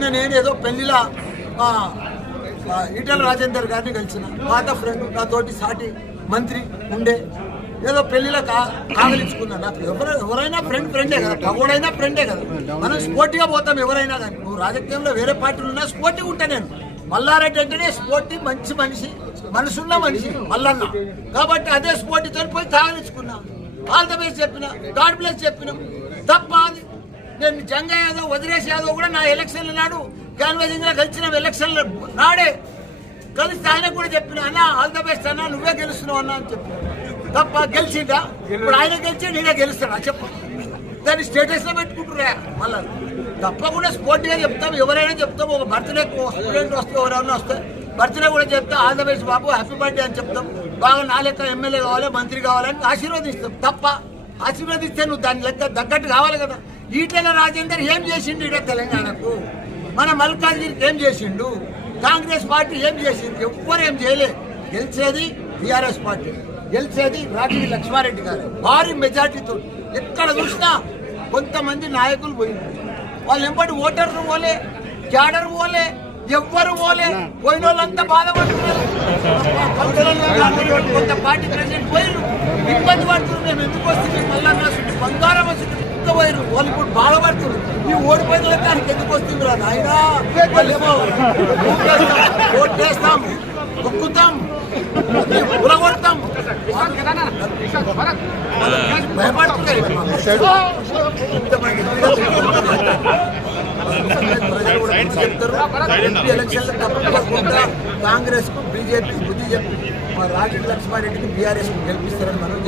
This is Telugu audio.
నిన్న నేను ఏదో పెళ్ళిలా ఈటల రాజేందర్ గారిని కలిసిన పాత ఫ్రెండ్ నాతోటి సాటి మంత్రి ఉండే ఏదో పెళ్ళిలో కా కాదలించుకున్నాను నాకు ఎవరు ఎవరైనా ఫ్రెండ్ ఫ్రెండే కదా పగోడైనా ఫ్రెండే కదా. మనం స్పోర్టీగా పోతాం ఎవరైనా కానీ. నువ్వు రాజకీయంలో వేరే పార్టీలు ఉన్నా స్పోర్టీ ఉంటా నేను. మల్లారెడ్డి అంటేనే స్పోర్టి మంచి మనిషి మనసున్న మనిషి మల్లన్న. కాబట్టి అదే స్పోర్టితో పోయి కాగలించుకున్నా ఆల్ ద బెస్ట్ చెప్పిన గాడ్ బ్లెస్ చెప్పిన. తప్ప అది నేను జంగా యాదవ్ వదిలేసి యాదవ్ కూడా నా ఎలక్షన్ల నాడు క్యాన్వాసింగ్ కలిసిన ఎలక్షన్ల నాడే కలిసి ఆయన కూడా చెప్పిన అన్న ఆల్ ద బెస్ట్ అన్న నువ్వే గెలుస్తున్నావు అన్న అని చెప్పి తప్ప గెలిచిందా ఇప్పుడు ఆయన గెలిచి నేనే గెలుస్తాడా చెప్పు. దాన్ని స్టేటస్లో పెట్టుకుంటున్నా మళ్ళా తప్పకుండా స్పోర్టీగా చెప్తాం. ఎవరైనా చెప్తాం ఒక బర్త్డే స్టూడెంట్ వస్తే ఎవరైనా వస్తే బర్త్డే కూడా చెప్తా ఆల్ ద బెస్ట్ బాబు హ్యాపీ బర్త్డే అని చెప్తాం. బాగా నా లెక్క ఎమ్మెల్యే కావాలి మంత్రి కావాలని ఆశీర్వదిస్తాం. తప్ప ఆశీర్వదిస్తే నువ్వు దాని లెక్క తగ్గట్టు కావాలి కదా. ఈటెల రాజేందర్ ఏం చేసిండు ఇక్కడ తెలంగాణకు? మన మల్కాజ్గిరికి ఏం చేసిండు? కాంగ్రెస్ పార్టీ ఏం చేసింది? ఎవ్వరు ఏం చేయలే. గెలిచేది టీఆర్ఎస్ పార్టీ. గెలిచేది రాజీవ్ లక్ష్మారెడ్డి గారు. భారీ మెజార్టీతో ఎక్కడ చూసినా కొంతమంది నాయకులు పోయింది వాళ్ళు ఎంబడి ఓటర్లు పోలే క్యాడర్ పోలే ఎవ్వరు పోలే. పోయిన వాళ్ళంతా బాధపడుతున్నారు. కొంత పార్టీ ప్రెసిడెంట్ పోయిన ఇబ్బంది పడుతున్నారు మేము ఎందుకు వస్తుంది మళ్ళా రాసుకుంటే బంగారం వస్తుంది. ఇంకా పోయిరు వాళ్ళు ఇప్పుడు బాధపడుతున్నారు. ఈ ఓడిపోయిన దానికి ఎందుకు వస్తుంది రా నాయనా? వాళ్ళేమో ఊపేస్తాం, ఓట్లేస్తాం మొక్కుతాం ఉలగొడతాం. భయపడుతున్నారు ఎలక్షన్లు తప్పకుండా కాంగ్రెస్ బీజేపీ బుద్ధి చెప్పి మా రాజకీయ లక్ష్మారెడ్డికి బీఆర్ఎస్ గెలిపిస్తారని మనం